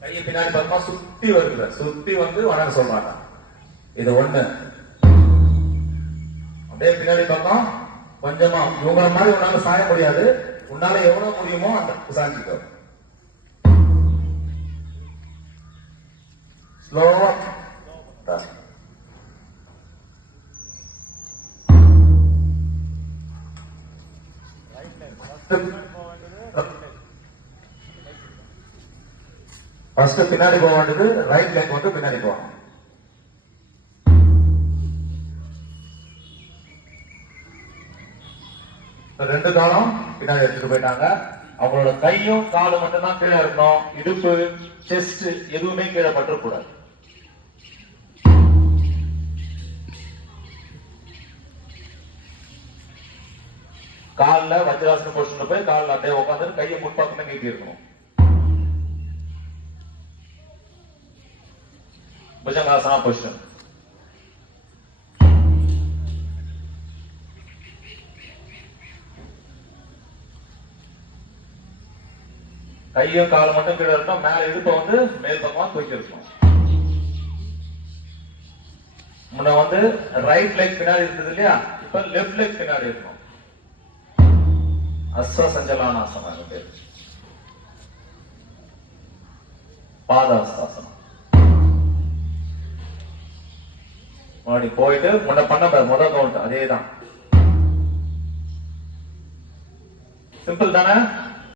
கையை பின்னாடி பக்கமா சுத்தி வருகிற சுத்தி வந்து வணக்கம் சொல்ல மாட்டான். இது ஒண்ணு. அப்படியே பின்னாடி பக்கம் கொஞ்சமா. இவங்கள மாதிரி உன்னால சாய முடியாது. உன்னால எவ்வளவு முடியுமோ அந்த சாஞ்சிக்கோ ஸ்லோவா ஃபர்ஸ்ட் பின்னாடி போக வேண்டியது ரைட் லெக் மட்டும் பின்னாடி போகணும். ரெண்டு காலம் பின்னாடி எடுத்துட்டு போயிட்டாங்க. அவங்களோட கையும் காலும் மட்டும் தான் கீழே இருக்கணும். இடுப்பு செஸ்ட் எதுவுமே கீழே பற்றக்கூடாது காலில் வஜ்ராசன பொசிஷன்ல போய் காலில் அப்படியே உட்காந்து கையை முன்பக்கமே நீட்டி இருக்கணும் புஜங்காசனா பொசிஷன் கையும் கால் மட்டும் கீழே இருக்கணும் மேல இடுப்பை வந்து மேல் பக்கமா தூக்கி இருக்கணும் முன்ன வந்து ரைட் லெக் பின்னாடி இருந்தது இல்லையா? இப்ப லெஃப்ட் லெக் பின்னாடி இருக்கணும். அஸ்வ சஞ்சலானாசனம் பாதாசாசனம் பாதாஸ்தாசனம் போயிட்டு முன்ன பண்ண பாரு, முத கவுண்ட் அதே தான் சிம்பிள் தானே?